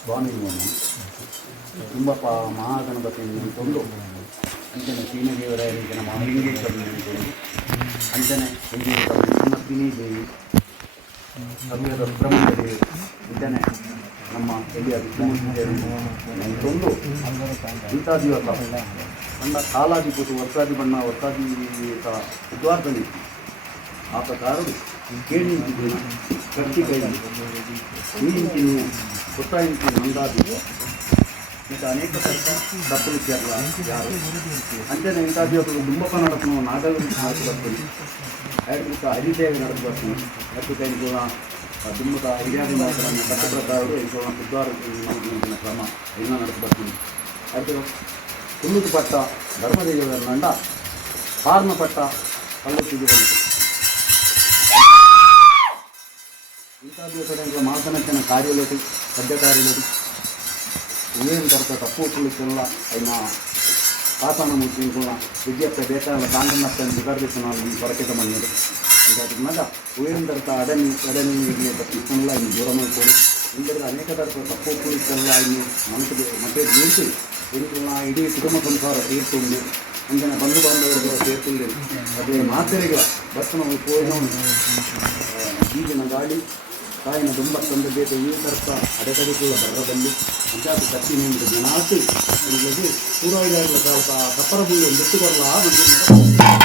ಸ್ವಾಮಿಯನ್ನು ತುಂಬ ಮಹಾಗಣಪತಿಯನ್ನು ನಿಂತುಕೊಂಡು ಅಂಚನೆ ಸೀನದೇವರ ಇಂಚನೆ ಮಹಾಲಿಂಗೇಶ್ವರನ ನಿಂತುಕೊಂಡು ಅಂಚನೆ ಸಮರ್ಥಿನಿ ದೇವಿ ಸಮಯದ ಸುಬ್ರಹ್ಮಣ್ಯ ದೇವಿ ಇಂಚನೆ ನಮ್ಮ ಎಲ್ಲಿ ಒಂದು ಇಂಥ ದಿವಸ ಕಂಡ ಕಾಲಾದಿ ಕೂತು ವರ್ಷಾದಿ ಬಣ್ಣ ವರ್ಷಾದಿ ಉದ್ವಾರ್ಧನೆ ಆ ಪ್ರಕಾರ ಕೇಳಿ ಕಟ್ಟಿ ಕೈ ನೀಂತಿನ ಗೊತ್ತಾಯಿತು ನಂದಾದಿ ಈಗ ಅನೇಕ ಸರ್ಕ ಡಬ್ಬು ಇದ್ದಾರಲ್ಲ ಯಾರು ಅಂಚನೆ ಇಂಥ ದಿವಸಗಳು ದುಂಬಪ್ಪ ನಡಪನು ನಾಗರಿಕ ಹಾಕಿ ಬರ್ತೀನಿ ಅದಕ್ಕೆ ಹರಿದೇವಿ ನಡೆದು ಬರ್ತೀನಿ ಮತ್ತು ಕೈ ದುಂಬದ ಹಿರಿಯಾದಿ ಮಾತನ್ನು ಕಟ್ಟಪ್ರಕಾರರು ಈಗ ಉದ್ವಾರ ಕ್ರಮ ಇನ್ನೂ ನಡೆದು ಬರ್ತೀನಿ ಅದಕ್ಕೆ ತುಳುದು ಪಟ್ಟ ಧರ್ಮದೇವಿಯ ನಂಡ ಪಾರ್ನ ಪಟ್ಟ ಕಲ್ಲುತ್ತಿಗೆ ಬಂತು ಇಂಥ ದಿವಸದ ಮಾತನಕ್ಕಿನ ಕಾರ್ಯಲೋಟಿ ಸದ್ಯ ಕಾರ್ಯಲೋಟಿ ಏನು ತರಕ ತಪ್ಪು ತುಳಿಸಲ್ಲ ಇನ್ನು ಪಾತಾನ ಮುಟ್ಟಿನ ವಿದ್ಯಾರ್ಥಿ ಬೇಕಾದ ಕಾಂಗ್ರೆಸ್ ಬಿಗರ್ದಿತ್ತು ನಾವು ಈ ಹೊರಕೆತ ಬಂದಿದೆ ಅದಕ್ಕೆ ಮಗ ಏನು ತರಕ ಅಡನಿಗೆ ತಪ್ಪಿಸಲ್ಲ ಇನ್ನು ದೂರ ಮಾಡಿಕೊಡಿ ಇಂದರೆ ಅನೇಕ ತರಕ ತಪ್ಪು ತುಳಿಸಲ್ಲ ಇನ್ನು ಮನಸ್ಸಿಗೆ ಮತ್ತೆ ನೀಡ್ತೀವಿ ಇದನ್ನ ಇಡೀ ಕುಟುಂಬ ಸಂಸಾರ ತೀರ್ಕೊಂಡು ಅಂಜನ ಬಂಧು ಬಾಂಧವರಿಗೆ ಸೇರ್ಕೊಂಡು ಅದೇ ಮಾತೆರೆಗೆ ಬಸ್ನ ಪೂರ್ಣ ಈಗಿನ ಗಾಳಿ ತಾಯಿನ ತುಂಬ ತಂದಬೇಕು ಈ ತರ್ಕ ಅಡೆತಡೆಗಳ ಬರದಲ್ಲಿ ಪಂಚಾಯತ್ ಕಟ್ಟಿ ನಿಂತು ಜನಾತಿ ಇಲ್ಲದೆ ಪೂರ್ವೈದಾರರ ಕಾಲಕ ಕಪ್ಪರ ಭೂಮಿ ಬಿಟ್ಟು ಬರಲ್ಲ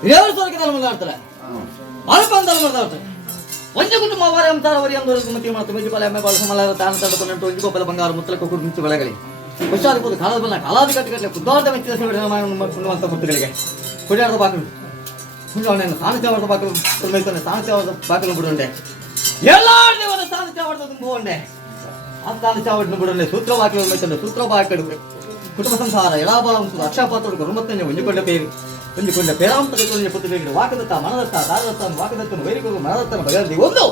ಹಿರಿಯವರು ಸ್ವರ್ಗದಲ್ಲಿ ಮಾತಾಡ್ತಾರೆ, ಅಲ್ಪಂದಲ್ಲಿ ಮಾತಾಡ್ತಾರೆ. ಒಂಜಿ ಕುಟುಂಬ ಅವರ ಅಂತಾರ ಅವರಿ ಅಂದವರೆಗೂ ಮತಿ ಮತ್ತು ಮೆಜಿಪಾಲ ಎಮ್ಮೆ ಬಾಳು ಸಮಲ ತಾನ ತಡಕೊಂಡು ಒಂಜಿ ಗೋಪಾಲ ಬಂಗಾರ ಮುತ್ತಲ ಕೊಕ್ಕುಡು ಮಿಂಚು ಬೆಳೆಗಳಿ ಹುಷಾರಿರ್ಬೋದು ಕಾಲದ ಬಲ್ಲ ಕಾಲಾದಿ ಕಟ್ಟಗಟ್ಟಲೆ ಕುದ್ದಾರ್ಧ ಮೆಚ್ಚಿದ ಸೇವೆ ಮಾಡುವಂಥ ಪುಟ್ಟಗಳಿಗೆ ಕುಡಿಯಾರದ ಬಾಕಲು ಕುಂಜವಣ್ಣನ ಸಾನಿಧ್ಯವರದ ಬಾಕಲು ಮೈತಾನೆ ಸಾನಿಧ್ಯವರದ ಬಾಕಲು ಬಿಡುಂಡೆ ಎಲ್ಲ ದೇವರ ಸಾನಿಧ್ಯವರದ ತುಂಬುವಂಡೆ ಆ ಸಾನಿಧ್ಯವವನ್ನು ಬಿಡುಂಡೆ ಸೂತ್ರ ಬಾಕಲು ಮೈತಾನೆ ಸೂತ್ರ ಬಾಕಲು ಕುಟುಂಬ ಸಂಸಾರ ಎಳಾಬಾಲ ಉಂಟು ಅಕ್ಷಾಪಾತ್ರ ಒಂಬತ್ತನೇ ಒಂಜಿಕೊಂಡ ಪೇರು ಒಂಜಿಕೊಂಡ ಪೇರಾಂತ ಕೈಗೊಂಡ ಪುತ್ರಗಳಿಗೆ ವಾಕದತ್ತ ಮನದತ್ತ ದಾರದತ್ತ ವಾಕದತ್ತನ ವೈರಿಗಳು ಮನದತ್ತನ ಬಗೆಹರಿಸಿ ಒಂದು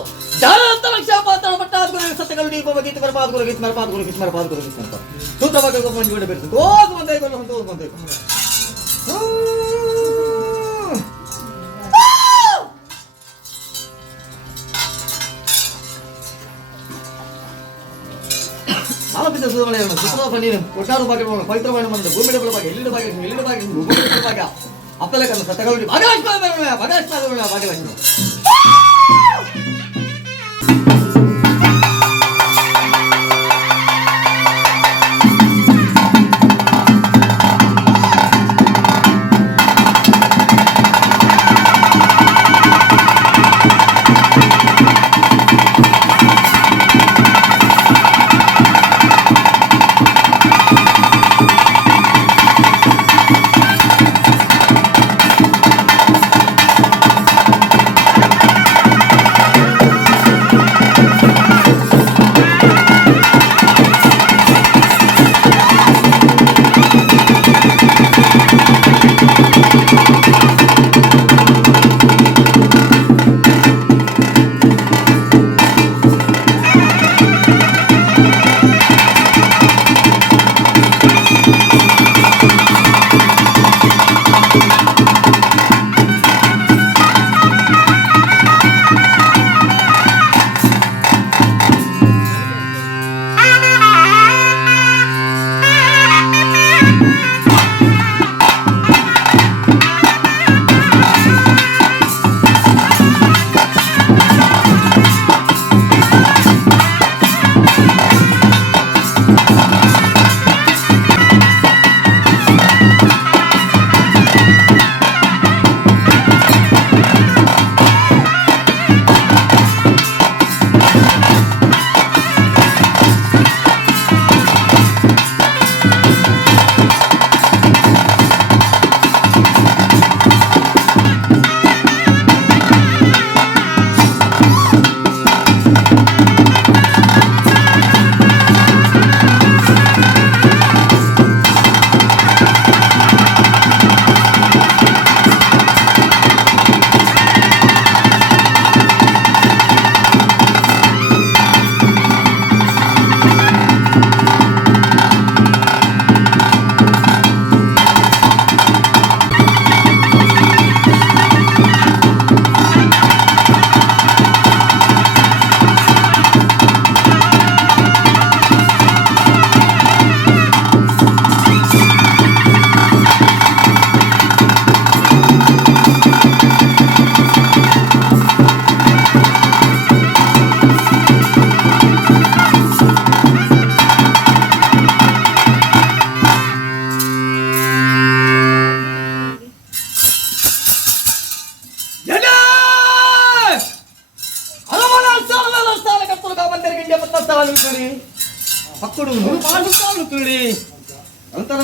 ದಾರದತ್ತ ಅಕ್ಷಾಪಾತ್ರ ಪಟ್ಟಾದ ಸತ್ಯಗಳು ದೀಪ ಗೀತ ಮರಪಾದಗಳು ಗೀತ ಮರಪಾದಗಳು ಕಿಸ್ಮರ ಪಾದಗಳು ಕಿಸ್ಮರ ಸೂತ್ರ ಬಾಕಲು ಒಂಜಿಕೊಂಡ ಪೇರು ಹೋಗು ಅಂತ ಹೋಗುವಂತೆ ಆಲಪಿತ ಸುಧಮನೆಯನ್ನು ಸುತ್ತಲ ಪನ್ನೀರು ಒಟ್ಟಾರು ಭಾಗ ಪವಿತ್ರವಾದ ಮಂದ ಭೂಮಿಯ ಭಾಗ ಎಲ್ಲಿನ ಭಾಗ ಅಪ್ಪಲಕನ್ನು ಸತ್ತಗಳು ಭಾಗಲಕ್ಷ್ಮಿ ಅಕ್ಕಡು ಮಾಡುತ್ತಾನುತ್ತೀರಿ ನಂತರ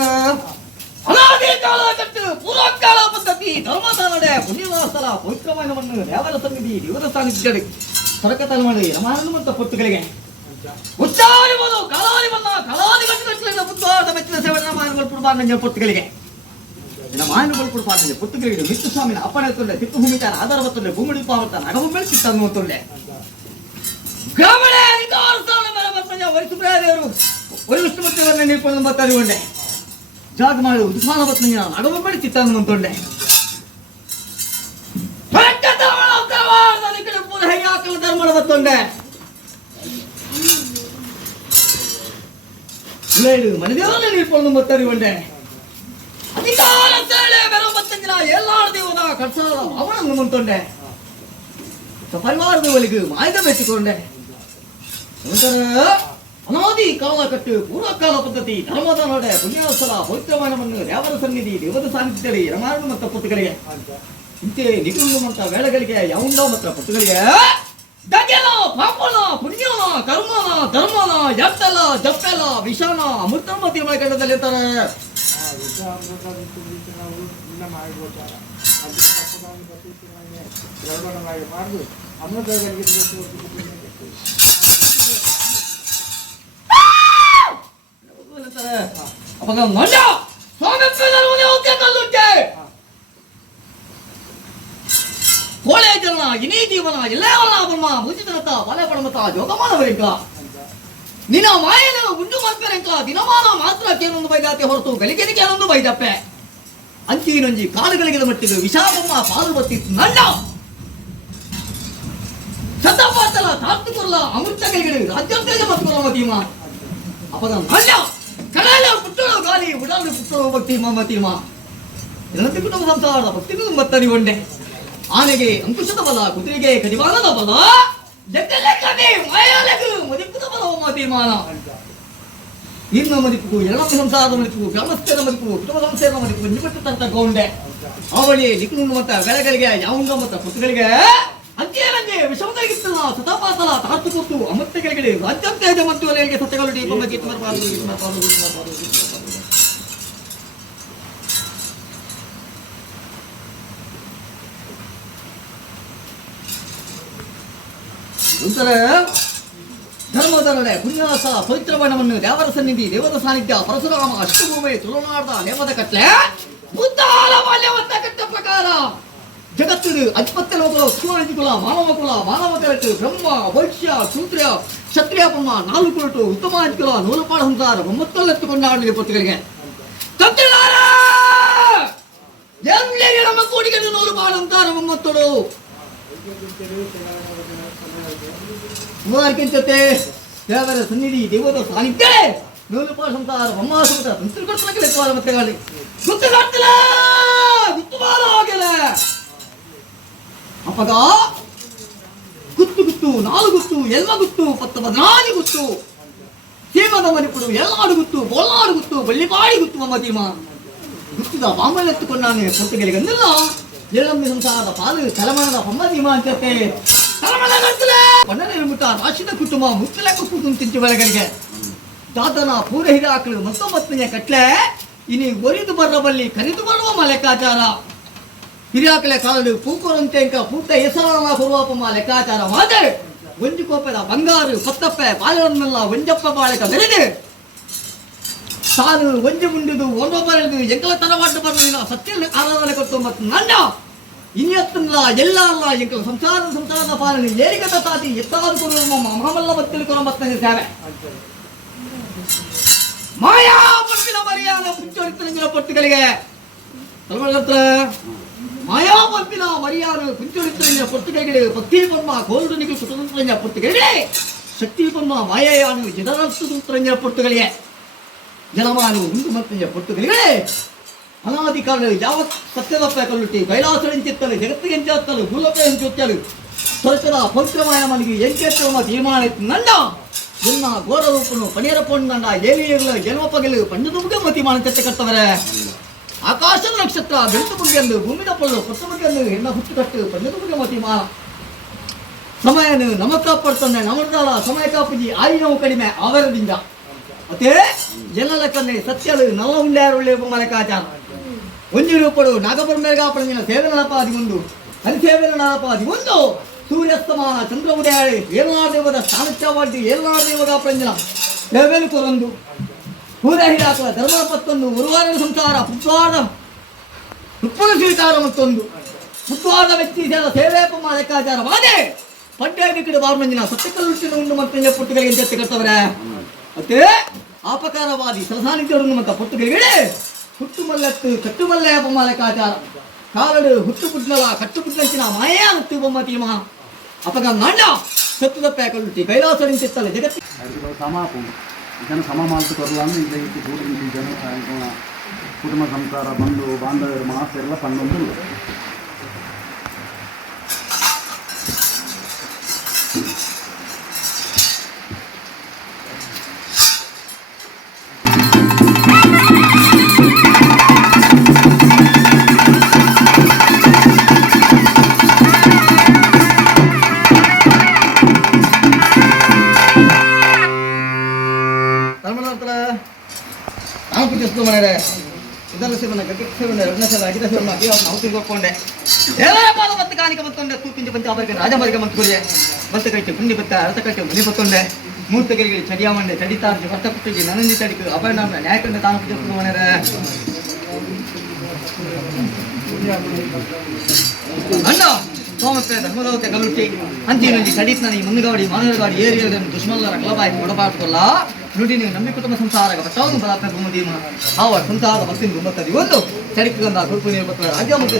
ಅನಾದಿ ಕಾಲ ಕಟ್ಟು ಪೂರ್ವಕಾಲ ಪದ್ಧತಿ ಧರ್ಮದ ನಡೆ ಪುಣ್ಯವಾಸಲ ಪವಿತ್ರವಾದವನ್ನು ದೇವರ ಸನ್ನಿಧಿ ದೇವರ ಸಾನ್ನಿಧ್ಯಕ್ಕೆ ಸರಕತನ ಮಾಡಿ ರಮಾನುಮಂತ ಪೊತ್ತುಗಳಿಗೆ ಉಚ್ಚಾರಿಬೋದು ಕಾಲಾದಿವನ್ನ ಕಾಲಾದಿ ಗಟ್ಟುಗಟ್ಟಲಿನ ಬುದ್ಧವಾದ ಮೆಚ್ಚಿನ ಸೇವನ ಮಾನುಗಳು ಪೊತ್ತುಗಳಿಗೆ ಮಾನುಗಳು ಪುಡ್ಪಾಡ ಪೊತ್ತುಗಳಿಗೆ ಮಿತ್ತು ಸ್ವಾಮಿನ ಅಪ್ಪಣೆ ತೊಂಡೆ ತಿಪ್ಪು ಭೂಮಿತಾರ ಆಧಾರ ಬತ್ತೊಂಡೆ ಭೂಮಿ ಪಾವತಾನ ಅಗಬೊಮ್ಮೆ ಚಿತ್ತ ತೊಂಡೆ ಗ್ರಾಮೀಣ ಅಧಿಕಾರ ಸ್ಥಾನ ವರಿಸುಬ್ರಾದೇವರು ವರಿಷ್ಠಮೂರ್ತಿಯವರನ್ನ ನಿಲ್ಕೊಂಡು ಬರ್ತಾರಿಗೊಂಡೆ ಜಾಗ ಮಾಡಿ ಉದ್ಮಾನ ಬತ್ತಂಗೆ ನಾನು ಅಗಬೊಮ್ಮೆ ಚಿತ್ತ ಅಂತೊಂಡೆ ಧರ್ಮದ ಬತ್ತೊಂಡೆ ಮನೆದೇವರನ್ನ ನಿಲ್ಕೊಂಡು ಬರ್ತಾರಿಗೊಂಡೆ ಅಧಿಕಾರ ಬೇರೆ ಬತ್ತಂಗಿನ ಎಲ್ಲಾರ್ದೇವದ ಕಟ್ಸಾದ ಅವನನ್ನು ಮುಂತೊಂಡೆ ಪರಿವಾರದ ಒಳಗೆ ಮಾಯ್ದ ಬೆಟ್ಟಿಕೊಂಡೆ ನಂತರ ಅನಾದಿ ಕಾಲ ಕಟ್ಟು ಪೂರ್ವಕಾಲ ಪದ್ಧತಿ ಧರ್ಮದ ನಡೆ ಪುಣ್ಯಸ್ಥಳ ಪವಿತ್ರವಾನವನ್ನು ದೇವರ ಸನ್ನಿಧಿ ದೇವದ ಸಾನ್ನಿಧ್ಯದಲ್ಲಿ ರಮಾರಣ ಮತ್ತು ಪುತ್ತಗಳಿಗೆ ಇಂತೆ ನಿಗುಂಡು ಮಂತ ವೇಳೆಗಳಿಗೆ ಯಾವುಂಡೋ ಮತ್ತು ಪುತ್ತಗಳಿಗೆ ದಗ್ಯನ ಪಾಪನ ಪುಣ್ಯನ ಕರ್ಮನ ಧರ್ಮನ ಎಟ್ಟಲ ಜಪ್ಪೆಲ ವಿಷಾನ ಅಮೃತಮತಿ ಮಳೆಗಂಡದಲ್ಲಿ ಇರ್ತಾರೆ. ಅವಾಗ ಮಂಡ್ಯ ಕೋಳೆ ಜನ ಇನಿ ಜೀವನ ಎಲ್ಲವನ್ನ ಬ್ರಹ್ಮ ಭೂಜಿತನತ ಬಲೆ ಪಡಮತ ಜೋಗಮಾನವರಿಕ ನಿನ್ನ ಮಾಯನ ಉಂಡು ಮಾಡ್ತಾರೆಂಕ ದಿನಮಾನ ಮಾತ್ರ ಕೇಳೊಂದು ಬೈದಾತೆ ಹೊರತು ಗಳಿಗೆಗೆ ಕೇಳೊಂದು ಬೈದಪ್ಪೆ ಅಂಚಿ ನಂಜಿ ಕಾಲುಗಳಿಗೆ ಮಟ್ಟಿಗೆ ವಿಶಾಖಮ್ಮ ಪಾರ್ವತಿ ನಂಡ ಸತಪಾತಲ ತಾರ್ತುಕೊಲ್ಲ ಅಮೃತಗಳಿಗೆ ರಾಜ್ಯಂತೆಗೆ ಮತ್ಕೊಲ್ಲ ಮತೀಮ ಅಪದ ನಂಡ ಕಡಲ ಪುಟ್ಟಳು ಗಾಲಿ ಉಡಾಲು ಪುಟ್ಟಳು ಭಕ್ತಿ ಮಮತೀಮ ಎಲ್ಲಂತೆ ಕುಟುಂಬ ಸಂಸಾರದ ಭಕ್ತಿಗಳು ಮತ್ತನಿ ಒಂಡೆ ಆನೆಗೆ ಅಂಕುಶದ ಬಲ ಕುದುರೆಗೆ ಕಡಿವಾಣದ ಬಲ ಜಗ್ಗಲೆಕ್ಕನೆ ಮಾಯಾಲೆಗೂ ಮದಿಪುದ ಬಲ ಮತೀಮಾನ ಇನ್ನು ಮದಿಪು ಎರಡನೇ ಸಂಸಾರದ ಮದಿಪು ಗ್ರಾಮಸ್ಥರ ಮದಿಪು ಕುಟುಂಬ ಸಂಸ್ಥೆಯ ಮದಿಪು ನಿಪಟ್ಟಂತ ಗೌಂಡೆ ಅವಳಿ ಲಿಖುನು ಮತ್ತ ಬೆಳೆಗಳಿಗೆ ಯಾವಂಗ ಮತ್ತ ಪುತ್ತಗಳಿಗೆ ಅಂತ್ಯರಂಗೆ ವಿಷಮಗಳಿಗಿತ್ತಲ್ಲ ಸತಾಪಾತಲ ತಾರ್ತು ಕೊಟ್ಟು ಅಮೃತಗಳಿಗೆ ರಾಜ್ಯಂತೆ ಮತ್ತು ಅಲೆಗೆ ಸತ್ಯಗಳು ದೀಪ ಗೀತ ನಂತರ ಧರ್ಮದರಡೆ ಪುಣ್ಯಾಸ ಪವಿತ್ರವನವನ್ನು ದೇವರ ಸನ್ನಿಧಿ ದೇವರ ಸಾನ್ನಿಧ್ಯ ಪರಶುರಾಮ ಅಷ್ಟಭೂಮಿ ತುಳುನಾಡ ನೇಮದ ಕಟ್ಲೆ ಬುದ್ಧಾಲ ಬಾಲ್ಯವಂತ ಕಟ್ಟ ಪ್ರಕಾರ ಜಗತ್ತು ಅಧಿಪತ್ಯ ಲೋಕಗಳು ಶಿವಾಣಿಕುಲ ಮಾನವ ಕರಟು ಬ್ರಹ್ಮ ವೈಶ್ಯ ಶೂದ್ರ ಕ್ಷತ್ರಿಯ ಬ್ರಹ್ಮ ನಾಲ್ಕು ಕೊರಟು ಉತ್ತಮ ಅಂಕುಲ ನೂಲಪಾಡ ಸಂಸಾರ ಬೊಮ್ಮತ್ತಲ್ಲೆತ್ತುಕೊಂಡ ಆಡಲಿ ಪೊತ್ತುಗಳಿಗೆ ತಪ್ಪಿಲಾರ ನಮ್ಮ ಕೋಡಿಗೆ ನೂಲಪಾಡ ಸಂಸಾರ ಬೊಮ್ಮತ್ತಳು ಮೂವಾರ್ಕಿಂಚತೆ ದೇವರ ಸನ್ನಿಧಿ ದೇವದ ಸಾನ್ನಿಧ್ಯ ನೂಲಪಾಡ ಸಂಸಾರ ಬೊಮ್ಮಾಸುತ ಸಂಸ್ಕೃತಕ್ಕೆ ಲೆಕ್ಕವಾದ ಮತ್ತೆಗಾಳಿ ಗುತ್ತಗಾಡ್ತಿಲ್ಲ ಗುತ್ತುಮಾಲ ಹೋಗಿಲ್ಲ ಅಪ್ಪಗ ಗುತ್ತು ನಾಲು ಗುತ್ತು ಎಲ್ಲ ಗುತ್ತು 10 ಗುತ್ತು ಸೀಮದ ಮರಿಪುಡು ಎಲ್ಲಾಡು ಗುತ್ತು ಬೋಲಾಡು ಗುತ್ತು ಬಳ್ಳಿಪಾಡಿ ಗುತ್ತು ಮಮ್ಮತೀಮ ಗುತ್ತದ ಬಾಂಬಲೆತ್ತುಕೊಂಡಾನೆ ಪೊಟ್ಟುಗಳಿಗೆ ಅಂದಿಲ್ಲ ಏಳಮ್ಮಿ ಸಂಸಾರದ ಪಾಲು ತಲೆಮಣದ ಮಮ್ಮತೀಮ ಅಂತತೆ ಪಣ್ಣನೆಂಬುತ್ತ ರಾಶಿದ ಕುಟುಂಬ ಮುಚ್ಚಲೆ ಕುಟ್ಟು ತಿಂಚು ಬೆಳೆಗಳಿಗೆ ದಾದನ ಪೂರ ಹಿರಾಕಳು ಮತ್ತೊಂಬತ್ತನೆಯ ಕಟ್ಲೆ ಇನಿ ಒರಿದು ಬರಬಲ್ಲಿ ಕರಿದು ಬರುವ ಲೆಕ್ಕಾಚಾರ ಹಿರಿಯಾಕಲೆ ಕಾಲಡು ಪೂಕೋರಂತೆ ಪೂರ್ತ ಹೆಸರನ್ನ ಕೊರುವಪ್ಪ ಲೆಕ್ಕಾಚಾರ ಮಾದೆ ಒಂಜಿ ಕೋಪದ ಬಂಗಾರು ಪತ್ತಪ್ಪೆ ಬಾಳೆವನ್ನೆಲ್ಲ ಒಂಜಪ್ಪ ಬಾಳೆಕ ಬೆರೆದು ತಾನು ಒಂಜಿ ಮುಂಡಿದು ಒಂದೊಬ್ಬರದು ಎಂಕಲ ತರವಾಟ ಬರಲಿಲ್ಲ ಸತ್ಯ ಆರಾಧನೆ ಕೊಟ್ಟು ಮತ್ತು ನಂಡ ಇನ್ನೆತ್ತಲ್ಲ ಎಲ್ಲ ಅಲ್ಲ ಎಂಕಲ ಸಂಸಾರದ ಪಾಲನೆ ಏರಿಗತ ತಾತಿ ಎತ್ತಾದ ಕೊಡುವ ಮಹಮಲ್ಲ ಬತ್ತಲು ಕೊರಮತ್ತನೆ ಸೇವೆ ಮಾಯಾ ಪಟ್ಟಿನ ಮರ್ಯಾದ ಪುಂಚೋಡಿತನ ಪೊಟ್ಟುಗಳಿಗೆ ಮಾಯಾಪಂಪಿನ ಮರ್ಯಾದ ಪುಂಚೋಡಿತನ ಪೊಟ್ಟುಗಳಿಗೆ ಪತ್ತಿ ಬೊಮ್ಮ ಗೋಲ್ಡನಿಗೆ ಸುತಂತ್ರ ಪೊಟ್ಟುಗಳಿಗೆ ಶಕ್ತಿ ಬೊಮ್ಮ ಮಾಯೆಯಾನು ಜನರಸ್ತುತಂತ್ರ ಪೊಟ್ಟುಗಳಿಗೆ ಜನಮಾನು ಉಂಟು ಮತ್ತನೆಯ ಪೊಟ್ಟುಗಳಿಗೆ ಅನಾದಿ ಕಾಲ ಯಾವ ಸತ್ಯದಪ್ಪ ಕಲ್ಲುಟ್ಟಿ ಕೈಲಾಸಡೆಂಚಿತ್ತಲು ಜಗತ್ತಿಗೆ ಎಂಚತ್ತಲು ಭೂಲೋಕ ಎಂಚೊತ್ತಲು ಸ್ವರ್ಗದ ಪವಿತ್ರಮಾಯ ಮನೆಗೆ ಎಂಚೆತ್ತವ ತೀರ್ಮಾನ ನಂಡ ಎನ್ನ ಘೋರ ರೂಪನು ಪನೀರ ಪೊಂಡ ಏಲಿಯಗಳು ಜನ್ಮಪಗಲು ಪಂಡದುಂಬೆ ಮತಿ ಮಾನಚತ್ತೆ ಕರ್ತವರೆ ಆಕಾಶದ ನಕ್ಷತ್ರ ಬೆಂಟು ಮುಗಿಯಂದು ಭೂಮಿದ ಪೊಳ್ಳು ಪಟ್ಟು ಮುಗಿಯಂದು ಹೆಣ್ಣ ಹುಟ್ಟು ಕಟ್ಟು ಪಂಡದುಂಬೆ ಮತಿ ಮಾ ಸಮಯನು ನಮ್ಮ ಕಾಪಾಡ್ತಾನೆ ನಮ್ಮದಾಲ ಸಮಯ ಕಾಪುಜಿ ಆಯಿನವು ಕಡಿಮೆ ಆವರದಿಂದ ಮತ್ತೆ ಜನಲ ಕನ್ನೆ ಸತ್ಯಲು ನಲ್ಲ ಉಂಡ್ಯಾರುಳ್ಳೆ ಮಲಕಾಚಾರ ಒಂಜಿ ರೂಪಡು ನಾಗಪುರ ಮೇಘಾಪಡಿನ ಸೇವನ ನಪಾದಿ ಒಂದು ಹರಿಸೇವನ ನಪಾದಿ ಒಂದು ಸೂರ್ಯಾಸ್ತಮಾನ ಚಂದ್ರ ಉದಯಾಳಿ ಏನಾದೇವದ ಸಾನಿಧ್ಯವಾಡಿ ಏನಾದೇವದ ಪ್ರಂಜನ ದೇವೇಲು ಕೊರೊಂದು ಪೂರ ಹಿರಾಕಲ ಧರ್ಮ ಪತ್ತೊಂದು ಗುರುವಾರ ಸಂಸಾರ ಪುತ್ವಾದ ಉತ್ಪನ್ನ ಸ್ವೀಕಾರ ಮತ್ತೊಂದು ಪುತ್ವಾದ ವ್ಯಕ್ತಿ ಸೇವೆ ಪಮ್ಮ ಲೆಕ್ಕಾಚಾರ ವಾದೆ ಪಡ್ಡೆ ಕಡೆ ಬಾರ್ಮಂಜಿನ ಸತ್ಯಕಲ್ಲುಟ್ಟಿನ ಉಂಡು ಮತ್ತೆ ಪುಟ್ಟಗಳಿಗೆ ಜೊತೆ ಕರ್ತವರೆ ಮತ್ತೆ ಆಪಕಾರವಾದಿ ಸಲಸಾನಿಧ್ಯವನ್ನು ಮತ್ತ ಪೊಟ್ಟುಗಳಿಗೆ ಹುಟ್ಟುಮಲ್ಲತ್ತು ಕಟ್ಟುಮಲ್ಲೆ ಬೊಮ್ಮ ಲೆಕ್ಕಾಚಾರ ಕಾಲಡು ಹುಟ್ಟು ಪುಡ್ನಲ ಕಟ್ಟು ಪುಡ್ನಂಚಿನ ಮಾಯಾ ಹುಟ್ಟು ಬೊಮ್ಮ ತೀಮ ಅಪಗ ನಾಂಡ ಸತ್ತುದಪ್ಪ ಕಲ್ಲುಟ್ಟಿ ಕೈಲಾಸಡಿಂತಿತ್ತಲ್ಲ ಜಗತ್ತಿ ಸಮಾಪು ಇದನ್ನು ಸಮ ಮಾಡ್ತು ಕೊರಲಾಂದು ಇಲ್ಲ ಇಟ್ಟು ಕೂಡಿ ಜನ ಕುಟುಂಬ ಸಂಸಾರ ಬಂಧು ಬಾಂಧವರು ಮಾಸ ಎಲ್ಲ ಪಂದೊಂದು ಮನೆ ಇದನ್ನು ಸೇವನೆ ಗಟ್ಟಿ ಸೇವನೆ ಎರಡನೇ ಸಲ ಐದನೇ ಸೇವನೆ ಅದೇ ಅವ್ನು ಔಟಿಗೆ ಹೋಗ್ಕೊಂಡೆ ಎಲ್ಲ ಪಾದ ಮತ್ತೆ ಕಾಣಿಕೆ ಬತ್ತೊಂಡೆ ತೂತಿಂಚು ಪಂಚ ಅವರಿಗೆ ರಾಜಮರಿಗೆ ಮಂತ್ಕೊರಿಯೆ ಮತ್ತೆ ಕೈತೆ ಪುಣ್ಯ ಬತ್ತ ಅರ್ಥ ಕಟ್ಟೆ ಮುನಿ ಬತ್ತೊಂಡೆ ಮೂರ್ತಗಳಿಗೆ ಚಡಿಯ ಮಂಡೆ ಚಡಿತಾರ್ಜಿ ಹೊತ್ತ ಪುಟ್ಟಿಗೆ ನನಂದಿ ತಡಿಕೆ ಅಪರಿಣಾಮ ನ್ಯಾಯಕಂಡ ತಾನು ಪೂಜೆ ಮನೆಯ ಅಣ್ಣ ಸೋಮಕ್ಕೆ ಧರ್ಮದವತೆ ಕಲ್ಲುಟ್ಟಿ ಅಂಚಿನಲ್ಲಿ ಸಡಿತ್ನ ಈ ಮುನ್ನುಗಾಡಿ ಮಾನವಗಾಡಿ ಏರಿಯದನ್ನು ದುಶ್ಮಲ್ಲರ ಕಲಬಾಯಿ ಕೊಡಬಾರ್ದಲ್ಲ ನುಡಿ ನೀವು ನಂಬಿ ಕುಟುಂಬ ಸಂಸಾರ ಬಟ್ಟಾವುದು ಬಲಾತ್ಮ ಭೂಮದೀಮ ಆವ ಸಂಸಾರದ ಭಕ್ತಿನ ಗುಂಬತ್ತದಿ ಒಂದು ಚರಿಕಗಂಧ ಕುರುಪು ನೀರು ರಾಜ್ಯ ಮುಖ್ಯ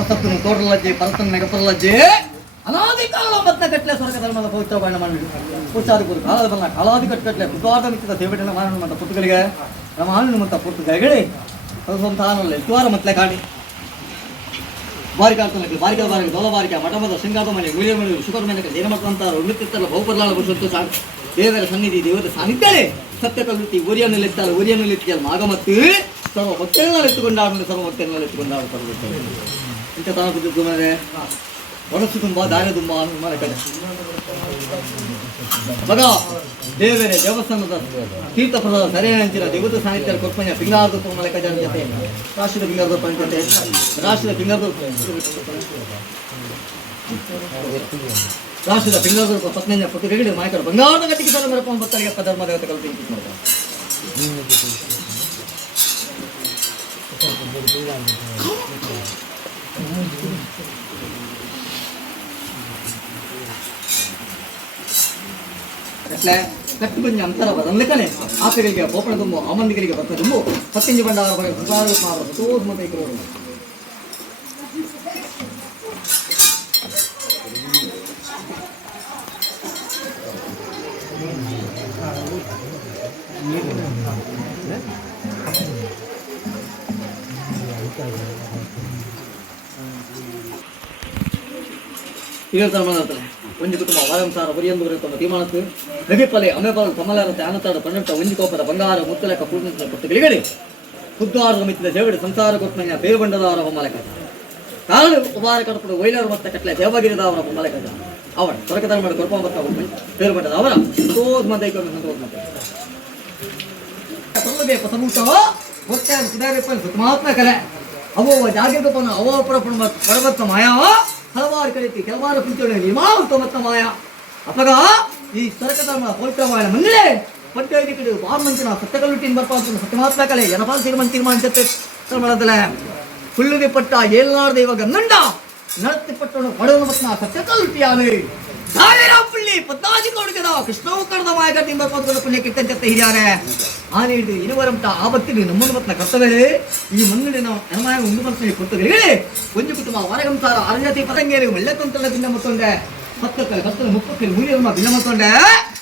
ಹೊಸಪ್ಪನ ತೋಟಲಜ್ಜೆ ಪರತನ ನೆಗಪಲ್ಲಜ್ಜೆ ಅನಾದಿ ಕಾಲ ಬದ್ಧ ಕಟ್ಲೆ ಸ್ವರ್ಗ ಧರ್ಮದ ಪವಿತ್ರ ಬಣ್ಣ ಮಾಡಿ ಪೂಚಾದಿಪುರು ಕಾಲದ ಬಲ್ಲ ಕಾಲಾದಿ ಕಟ್ಟಲೆ ಬುದ್ಧವಾದ ಮಿತ್ತಿದ ದೇವಟನ ಮಾರಣ ಮಂತ ಪುಟ್ಟಗಳಿಗೆ ರಮಾನು ಮಂತ ಪುಟ್ಟಗಳಿ ಸಂತಾನಲ್ಲ ಇತುವಾರ ಮತ್ಲೆ ಕಾಡಿ ಬಾರಿಕಾಡ್ತನಕ್ಕೆ ಬಾರಿಕ ಬಾರಿಗೆ ದೊಲ ಬಾರಿಕೆ ಮಠಮದ ಶೃಂಗಾದ ಮನೆ ಗುಳಿಯ ಮನೆ ಶುಕರ ಮನೆಗೆ ಜೇನಮಟ್ಟಂತಾರ ಉನ್ನತಿತ್ತಲ್ಲ ಬಹುಪರ್ಲಾಳ ಬುಷತ್ತು ಸಾಕು ದೇವರ ಸನ್ನಿಧಿ ದೇವರ ಸಾನ್ನಿಧ್ಯವೇ ಸತ್ಯ ಕಲ್ಲುಟ್ಟಿ ಊರಿಯನ್ನು ಲೆತ್ತಲ್ಲ ಊರಿಯನ್ನು ಲೆತ್ತಿಯಲ್ಲ ಮಾಗ ಮತ್ತು ಸರ್ವ ಭಕ್ತರನ್ನೆಲ್ಲ ಎತ್ತುಕೊಂಡಾಡ್ಮೇಲೆ ಸರ್ವ ಭಕ್ತರನ್ನೆಲ್ಲ ಎತ್ತುಕೊಂಡಾಡ್ತಾರೆ ಇಂಥ ತಾನು ಬಿದ್ದು ಮನೆ ಒಣಸು ತುಂಬ ದಾರಿ ತುಂಬ ಕಡೆ ಮಗ ದೇವರೇ ದೇವಸ್ಥಾನದ ತೀರ್ಥಪ್ರದ ಸರಿಯಾದ ದೇವತ ಸಾಹಿತ್ಯ ಕೊಪ್ಪಣ್ಣ ಪಿಂಗಾರದ ಮಲೆಕಜಾರ ಜೊತೆ ರಾಷ್ಟ್ರದ ಪಿಂಗಾರದ ಪಂಚತೆ ರಾಷ್ಟ್ರದ ಪಿಂಗಾರದ ಪತ್ನಿಯ ಪುಟ್ಟಿಗೆ ಮಾಯಕರು ಬಂಗಾರದ ಗಟ್ಟಿಗೆ ಸಲ ಮರಪ ಭಕ್ತರಿಗೆ ಧರ್ಮ ದೇವತೆ ಕಲ್ಪಿ ಮಾಡ್ತಾರೆ ಕಟ್ಟು ಬಂಜ ಅಂತರ ಬದಲಕನೆ ಆಕೆಗಳಿಗೆ ಬೋಪಣ ತುಂಬು ಅಮ್ಮಂದಿಗಳಿಗೆ ಭತ್ತ ತುಂಬು ಪತ್ತಿಂಜಿ ಬಂಡಾರ ಬಗ್ಗೆ ಸಂಸಾರ ಒಂಜಿ ಕುಟುಂಬ ವಾರಂಸಾರ ಒರಿಯಂದು ತಮ್ಮ ತೀರ್ಮಾನಕ್ಕೆ ನಗಿಪಲೆ ಅಮೆಪಾಲು ಕಮಲಾರ ಆನತಾಡ ಪನ್ನಟ್ಟ ಒಂಜಿ ಕೋಪದ ಬಂಗಾರ ಮುತ್ತಲೆಕ ಪೂರ್ಣ ಪುಟ್ಟಗಳಿಗೆ ಖುದ್ದಾರದ ಮಿತ್ತಿದ ಜಗಡೆ ಸಂಸಾರ ಕೊಟ್ಟನ ಬೇರು ಬಂಡದವರ ಬೊಮ್ಮಲೆಕ ಕಾಲು ಉಪಾರ ಕಡಪಡು ವೈಲಾರ ಮತ್ತೆ ಕಟ್ಲೆ ದೇವಗಿರಿದವರ ಬೊಮ್ಮಲೆಕ ಅವರ ಸ್ವರ್ಗದ ಮಾಡಿ ಕೊರಪ ಬತ್ತ ಬೇರು ಬಂಡದ ಅವರ ಸಂತೋಷ ಮಂದೈಕ ಸಂತೋಷ ಮಂದೆ ಪಸಮೂಟವ ಗೊತ್ತೇ ಸುಧಾರಿಪ ಸುತಮಾತ್ಮ ಕಲೆ ಅವೋ ಜಾಗೃತಪನ ಅವೋ ಪರಬತ್ತ ಮಾಯಾವ ಹಲವಾರು ಕಲಿತಿ ಕೆಲವಾರು ಕುಂಚೋಳಿ ಮಾವುತ ಮತ್ತ ಮಾಯ ಅಪಗ ಈ ಸ್ವರ್ಗಧರ್ಮ ಪವಿತ್ರವಾದ ಮಂದಿರೇ ಪಟ್ಟೈದು ಕಡೆ ಬಾರ್ಮಂಚಿನ ಸತ್ಯಕಲ್ಲುಟ್ಟಿನ ಬರ್ಪಾಂತ ಸತ್ಯಮಾತ್ಮ ಕಲೆ ಜನಪಾಲ್ ತೀರ್ಮಾನಿಸುತ್ತೆ ಮಾಡದಲ್ಲ ಹುಲ್ಲುಗೆ ಪಟ್ಟ ಏಳ್ನಾರ್ದ ಇವಾಗ ಗಂಡ ನಡತ್ತಿ ಪಟ್ಟಣ ಪಡೆದ ಮತ್ತ ಸತ್ಯಕಲ್ಲುಟ್ಟಿಯಾನೆ ಸಾವಿರ ಪುಳ್ಳಿ ಪದ್ದಾಜಿ ಕೊಡುಗದ ಕೃಷ್ಣವು ಕಡದ ಮಾಯಕಟ್ಟಿ ಬರ್ಪಾಂತ ಪುಣ್ಯ ಕಿಟ್ಟಂತೆ ಹಿರಿಯಾರೆ ಆನೆ ಹಿಡಿದು ಇನುವರಂತ ಆ ಭಕ್ತಿ ನಮ್ಮನ್ನು ಮತ್ತನ ಕರ್ತವ್ಯವೇ ಈ ಮಣ್ಣಿನ ಅನುಮಾನ ಒಂದು ಮನಸ್ಸಿನ ಕೊಟ್ಟಗಳಿಗೆ ಒಂದು ಕುಟುಂಬ ಹೊರಗಂಸಾರ ಅರಣ್ಯತಿ ಪತಂಗೇರಿ ಒಳ್ಳೆ ತೊಂತಲ ಭಿನ್ನ ಮತ್ತೊಂಡೆ ಹತ್ತಕ್ಕಲ್ಲಿ ಹತ್ತಲು ಮುಪ್ಪಕ್ಕಲ್ಲಿ ಮೂಲಿಯನ್ನ ಭಿನ್ನ ಮತ್ತೊಂಡೆ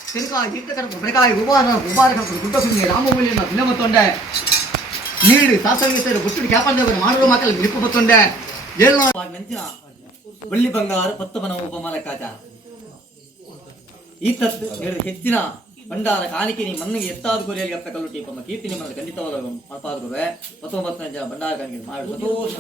ತೆನಕಾಯಿ ಜಿತ್ತ ಕಡಪ ಬೆಳಕಾಯಿ ಉಪಾರ ಕಡಪ ಗುಡ್ಡ ಸುಮ್ಮನೆ ರಾಮಮೂಲಿಯನ್ನ ಭಿನ್ನ ಮತ್ತೊಂಡೆ ನೀಡಿ ಸಾಸಂಗಿ ಸೇರಿ ಗುಟ್ಟು ಕ್ಯಾಪಂದವರು ಮಾಡುವ ಮಕ್ಕಳು ಬಿರುಕು ಮತ್ತೊಂಡೆ ನೆಂಚಿನ ಬಳ್ಳಿ ಬಂಗಾರ ಪತ್ತಮನ ಉಪಮಾಲಕಾಚ ಈ ತತ್ ಹೆಚ್ಚಿನ ಭಂಡಾರ ಕಾಣಿಕೆ ನೀ ಮಣ್ಣಿಗೆ ಎತ್ತಾದ ಗುರಿಯಲ್ಲಿ ಅಪ್ಪ ಕಲ್ಲುಟ್ಟಿ ಕೀರ್ತಿ ನಿಮ್ಮನ್ನು ಖಂಡಿತವಾದ ಮಾತಾಡುವೆ 19 ಜನ ಭಂಡಾರ ಕಾಣಿಕೆ ಮಾಡಿ ಸಂತೋಷ